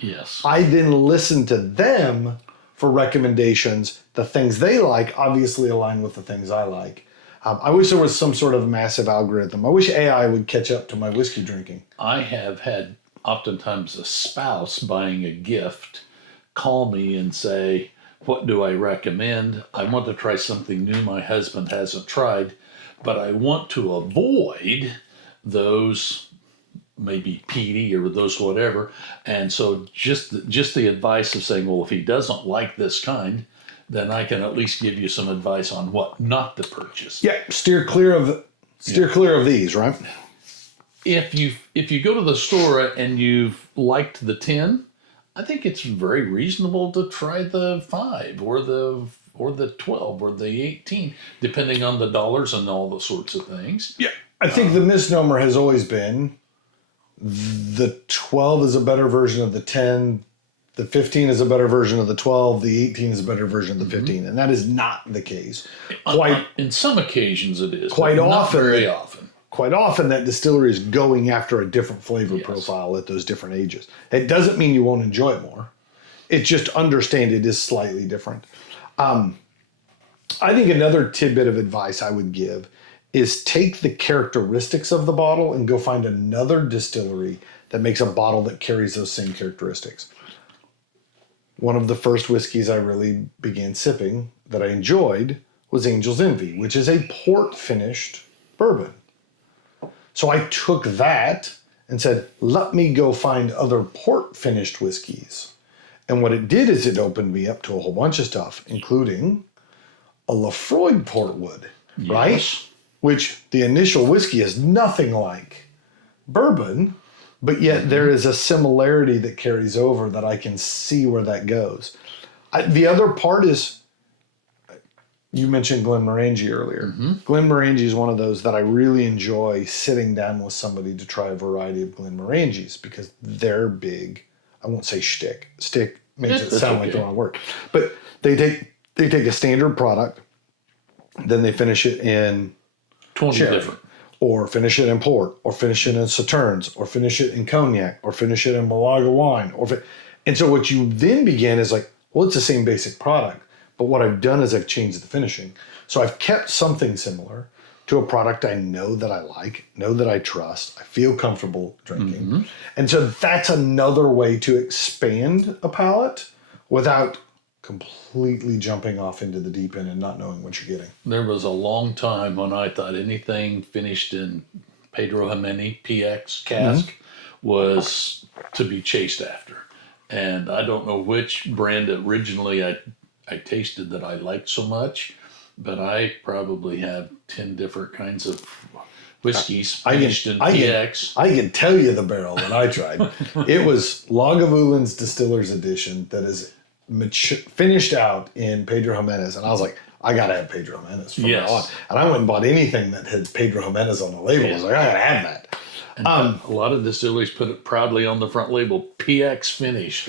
Yes. I then listen to them for recommendations. The things they like obviously align with the things I like. I wish there was some sort of massive algorithm. I wish AI would catch up to my whiskey drinking. I have had oftentimes a spouse buying a gift call me and say, what do I recommend? I want to try something new my husband hasn't tried, but I want to avoid those maybe peaty or those whatever. And so just the advice of saying, well, if he doesn't like this kind, then I can at least give you some advice on what not to purchase. Yeah, steer clear of these, right? If you go to the store and you've liked the 10, I think it's very reasonable to try the 5 or the 12 or the 18, depending on the dollars and all those sorts of things. Yeah, I think the misnomer has always been the 12 is a better version of the 10, the 15 is a better version of the 12, the 18 is a better version of the 15, and that is not the case. In some occasions it is, quite but often, not very often. Quite often that distillery is going after a different flavor profile at those different ages. It doesn't mean you won't enjoy it more. It's just understand it is slightly different. I think another tidbit of advice I would give is take the characteristics of the bottle and go find another distillery that makes a bottle that carries those same characteristics. One of the first whiskeys I really began sipping that I enjoyed was Angel's Envy, which is a port-finished bourbon. So I took that and said, let me go find other port-finished whiskeys. And what it did is it opened me up to a whole bunch of stuff, including a Lafroig Portwood, right? Which the initial whiskey is nothing like bourbon, but yet there is a similarity that carries over that I can see where that goes. The other part is, you mentioned Glenmorangie earlier. Glenmorangie is one of those that I really enjoy sitting down with somebody to try a variety of Glenmorangies because they're big. I won't say shtick. Stick makes it sound like the wrong word. But they take a standard product, then they finish it in 20 sherry, different. or finish it in port, or finish it in Sauternes, or finish it in cognac, or finish it in Malaga wine. And so what you then begin is like, well, it's the same basic product. But what I've done is I've changed the finishing. So I've kept something similar to a product I know that I like, know that I trust, I feel comfortable drinking. And so that's another way to expand a palate without completely jumping off into the deep end and not knowing what you're getting. There was a long time when I thought anything finished in Pedro Jimenez PX cask was to be chased after. And I don't know which brand originally I tasted that I liked so much, but I probably have 10 different kinds of whiskeys finished in PX. I can tell you the barrel that I tried. It was Lagavulin Distiller's Edition that is finished out in Pedro Jimenez. And I was like, I got to have Pedro Jimenez from now on. And I went and bought anything that had Pedro Jimenez on the label. I was like, I got to have that. A lot of distilleries put it proudly on the front label, PX finished.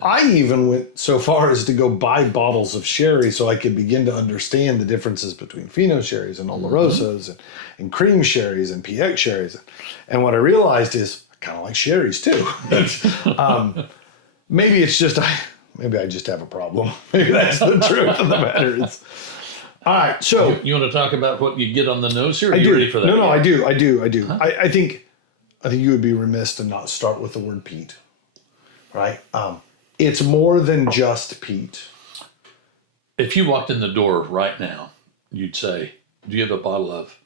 I even went so far as to go buy bottles of sherry so I could begin to understand the differences between Fino sherries and Olorosos and cream sherries and PX sherries. And what I realized is I kind of like sherries too. Maybe it's just, maybe I just have a problem. Maybe that's the truth of the matter. All right, so. You want to talk about what you get on the nose here? Are you you ready for that? No, I do. Huh? I think you would be remiss to not start with the word peat, right? It's more than just peat. If you walked in the door right now, you'd say, do you have a bottle of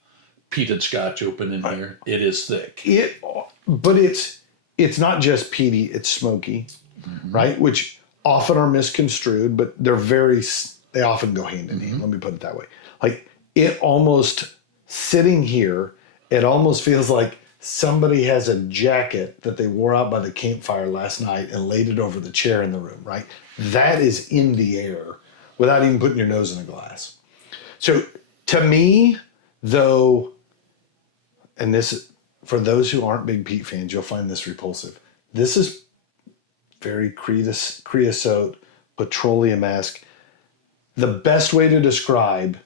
peated scotch open in here? It is thick. But it's not just peaty, it's smoky, right? Which often are misconstrued, but they often go hand in hand. Let me put it that way. Like it almost sitting here, it almost feels like somebody has a jacket that they wore out by the campfire last night and laid it over the chair in the room, right? That is in the air without even putting your nose in a glass. So to me, though, and this, for those who aren't big peat fans, you'll find this repulsive. This is very creosote, petroleum-esque. the best way to describe,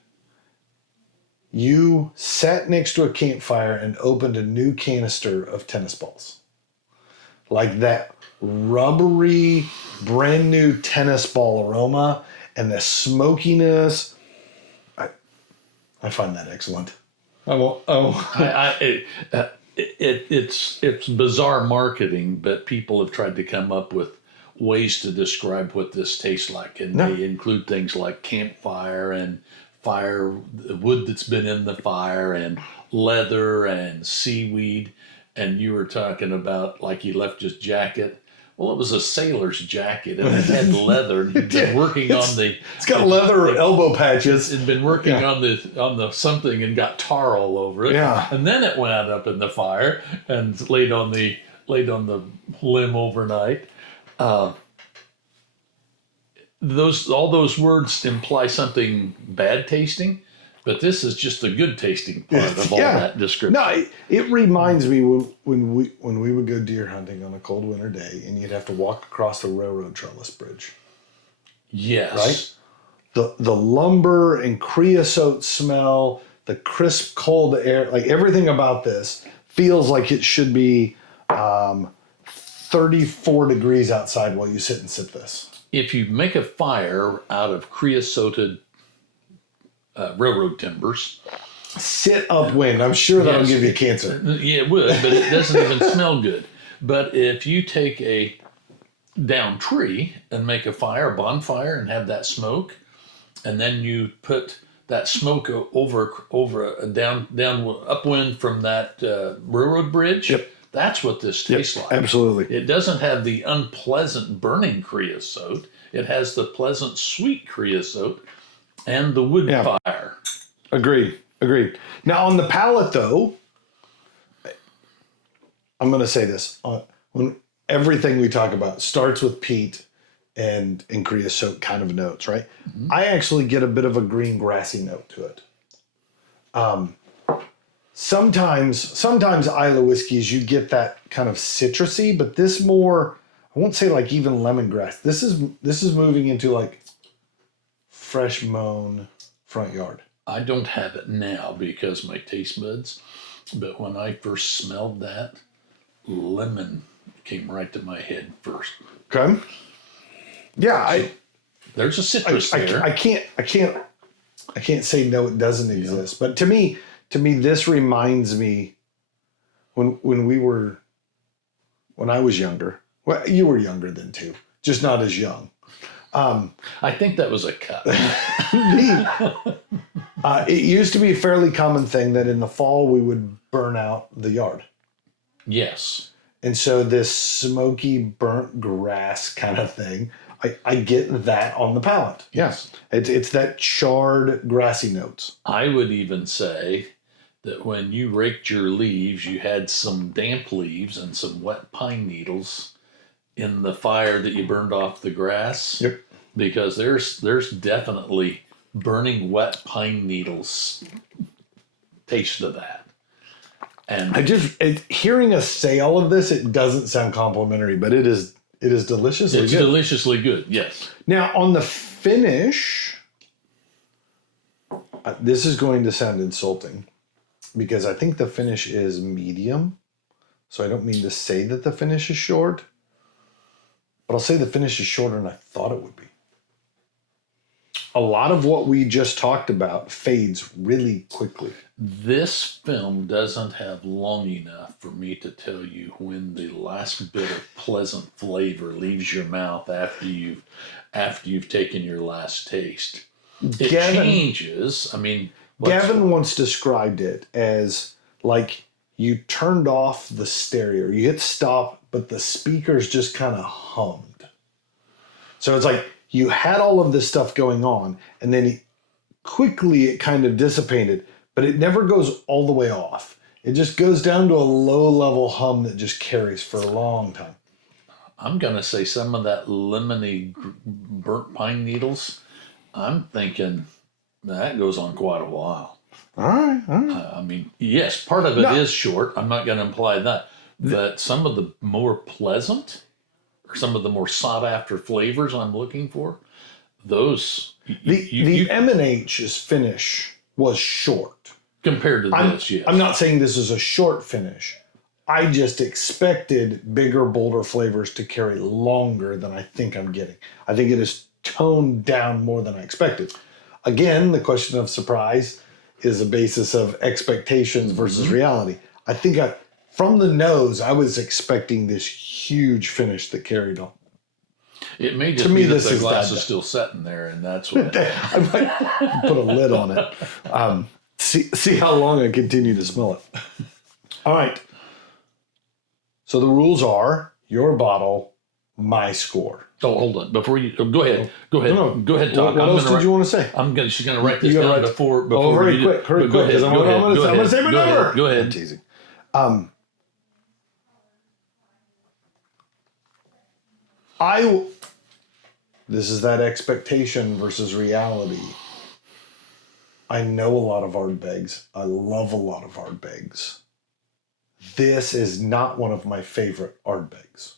you sat next to a campfire and opened a new canister of tennis balls. Like that rubbery, brand new tennis ball aroma and the smokiness. I find that excellent. It's bizarre marketing, but people have tried to come up with ways to describe what this tastes like, and they include things like campfire and fire, wood that's been in the fire, and leather and seaweed. And you were talking about like he left his jacket. Well, it was a sailor's jacket, and it had leather. And he'd been working on the. It's got leather elbow patches. Had been working on the something and got tar all over it. Yeah. And then it went up in the fire and laid on the limb overnight. All those words imply something bad tasting, but this is just the good tasting part of all that description. No, it reminds me when we would go deer hunting on a cold winter day, and you'd have to walk across the railroad trellis bridge. Yes. Right. The lumber and creosote smell, the crisp cold air, like everything about this feels like it should be 34 degrees outside while you sit and sip this. If you make a fire out of creosoted railroad timbers, sit upwind, I'm sure that'll give you cancer. Yeah, it would, but it doesn't even smell good. But if you take a down tree and make a bonfire, and have that smoke, and then you put that smoke over down upwind from that railroad bridge. Yep. That's what this tastes like. Absolutely. It doesn't have the unpleasant burning creosote. It has the pleasant sweet creosote and the wood fire. Agreed. Now on the palate, though, I'm going to say this: when everything we talk about starts with peat and creosote kind of notes, right? Mm-hmm. I actually get a bit of a green grassy note to it. Sometimes Islay whiskeys, you get that kind of citrusy, but this more, I won't say like even lemongrass. This is moving into like fresh mown front yard. I don't have it now because my taste buds, but when I first smelled that, lemon came right to my head first. Okay. Yeah, there's a citrus there. I can't say no, it doesn't exist. But to me, this reminds me when I was younger. Well, you were younger then too, just not as young. I think that was a cut. It used to be a fairly common thing that in the fall we would burn out the yard. Yes. And so this smoky burnt grass kind of thing, I get that on the palate. Yes. It's that charred grassy notes. I would even say that when you raked your leaves, you had some damp leaves and some wet pine needles in the fire that you burned off the grass. Yep. Because there's definitely burning wet pine needles taste of that. And hearing us say all of this, it doesn't sound complimentary, but it is deliciously good. It's deliciously good, yes. Now on the finish, this is going to sound insulting because I think the finish is medium. So I don't mean to say that the finish is short, but I'll say the finish is shorter than I thought it would be. A lot of what we just talked about fades really quickly. This film doesn't have long enough for me to tell you when the last bit of pleasant flavor leaves your mouth after you've taken your last taste. It changes. I mean, Gavin once described it as like you turned off the stereo. You hit stop, but the speakers just kind of hummed. So it's like you had all of this stuff going on, and then quickly it kind of dissipated, but it never goes all the way off. It just goes down to a low-level hum that just carries for a long time. I'm going to say some of that lemony burnt pine needles, I'm thinking that goes on quite a while. All right. I mean, yes, part of it is short. I'm not going to imply that. But some of the more pleasant or some of the more sought-after flavors I'm looking for, those... The M&H's finish was short. Compared to this, yes. I'm not saying this is a short finish. I just expected bigger, bolder flavors to carry longer than I think I'm getting. I think it is toned down more than I expected. Again, the question of surprise is a basis of expectations versus reality. I think from the nose, I was expecting this huge finish that carried on. It may just be that the glass is still sitting there, and that's what... I might put a lid on it. See how long I continue to smell it. All right. So the rules are your bottle, my score. Oh, hold on. Before you go ahead. Go ahead. No. Go ahead, talk. What else did you want to say? She's going to write this down before hurry quick. Go ahead. I'm going to say my number. Go ahead. I'm teasing. This is that expectation versus reality. I know a lot of Ardbegs. I love a lot of Ardbegs. This is not one of my favorite Ardbegs.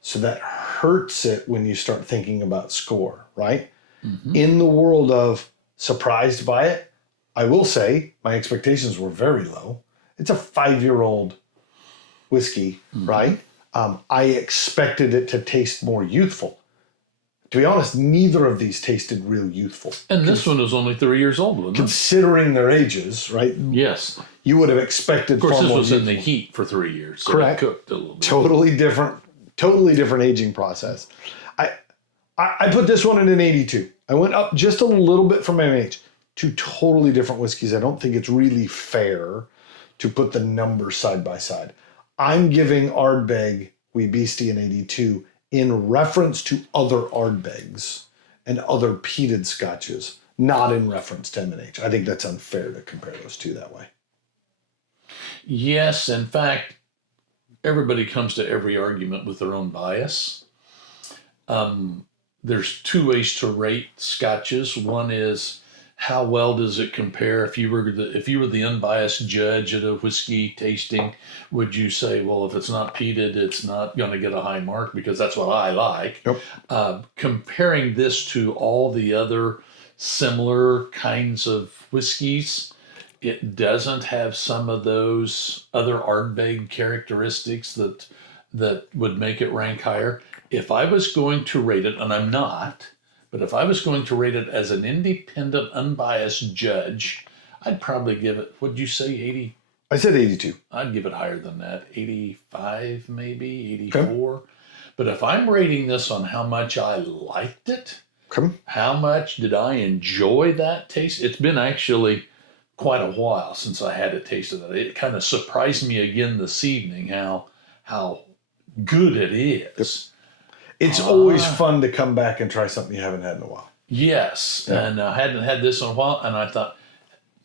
So that hurts it when you start thinking about score, right? Mm-hmm. In the world of surprised by it, I will say my expectations were very low. It's a 5-year-old whiskey, right? I expected it to taste more youthful. To be honest, neither of these tasted real youthful. And this one was only 3 years old, wasn't it? Considering their ages, right? Yes. You would have expected far more. Of course, this was youthful. in the heat for 3 years. So Correct. It cooked a little bit. Totally different aging process. I put this one in an 82. I went up just a little bit from M&H. Two totally different whiskeys. I don't think it's really fair to put the numbers side by side. I'm giving Ardbeg Wee Beastie an 82 in reference to other Ardbegs and other peated scotches, not in reference to M&H. I think that's unfair to compare those two that way. Yes, in fact, everybody comes to every argument with their own bias. There's two ways to rate scotches. One is how well does it compare? If you were the unbiased judge at a whiskey tasting, would you say, well, if it's not peated, it's not going to get a high mark because that's what I like? Yep. Comparing this to all the other similar kinds of whiskeys, it doesn't have some of those other Ardbeg characteristics that would make it rank higher. If I was going to rate it, and I'm not, but if I was going to rate it as an independent, unbiased judge, I'd probably give it, what'd you say, 80? I said 82. I'd give it higher than that, 85 maybe, 84. Okay. But if I'm rating this on how much I liked it, how much did I enjoy that taste? It's been actually quite a while since I had a taste of it. It kind of surprised me again this evening how good it is. It's always fun to come back and try something you haven't had in a while. Yes, yeah. And I hadn't had this in a while, and I thought,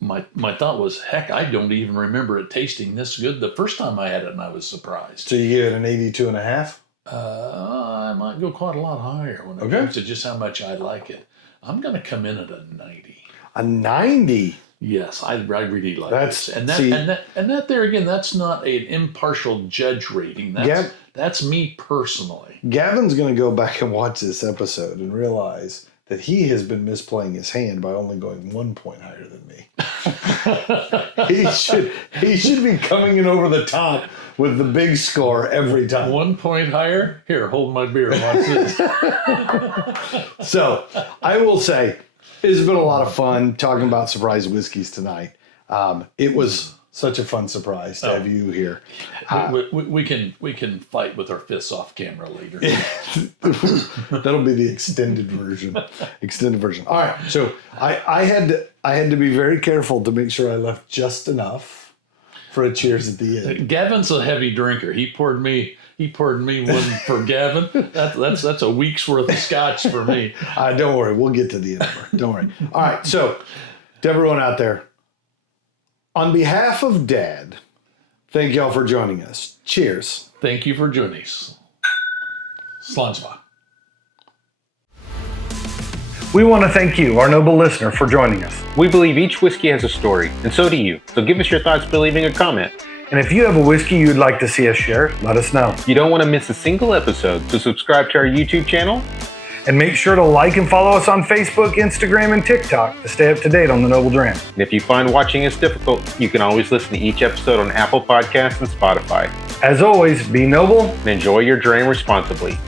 my thought was, heck, I don't even remember it tasting this good the first time I had it, and I was surprised. So you give it an 82 and a half? I might go quite a lot higher when it comes to just how much I like it. I'm going to come in at a 90. A 90? Yes, I really like this. And that there again, that's not an impartial judge rating. That's me personally. Gavin's going to go back and watch this episode and realize that he has been misplaying his hand by only going 1 point higher than me. he should be coming in over the top with the big score every time. 1 point higher? Here, hold my beer. Watch this. So I will say, it's been a lot of fun talking about surprise whiskeys tonight. It was such a fun surprise to have you here. We can fight with our fists off camera later. That'll be the extended version. All right, so I had to be very careful to make sure I left just enough for a cheers at the end. Gavin's a heavy drinker. He poured me one for Gavin. That's a week's worth of scotch for me. Don't worry, we'll get to the end of it. Don't worry. All right, so to everyone out there, on behalf of Dad, thank y'all for joining us. Cheers. Thank you for joining us. Slansma. We want to thank you, our noble listener, for joining us. We believe each whiskey has a story, and so do you. So give us your thoughts by leaving a comment. And if you have a whiskey you'd like to see us share, let us know. You don't want to miss a single episode, so subscribe to our YouTube channel. And make sure to like and follow us on Facebook, Instagram, and TikTok to stay up to date on the Noble Dram. And if you find watching is difficult, you can always listen to each episode on Apple Podcasts and Spotify. As always, be noble And enjoy your dram responsibly.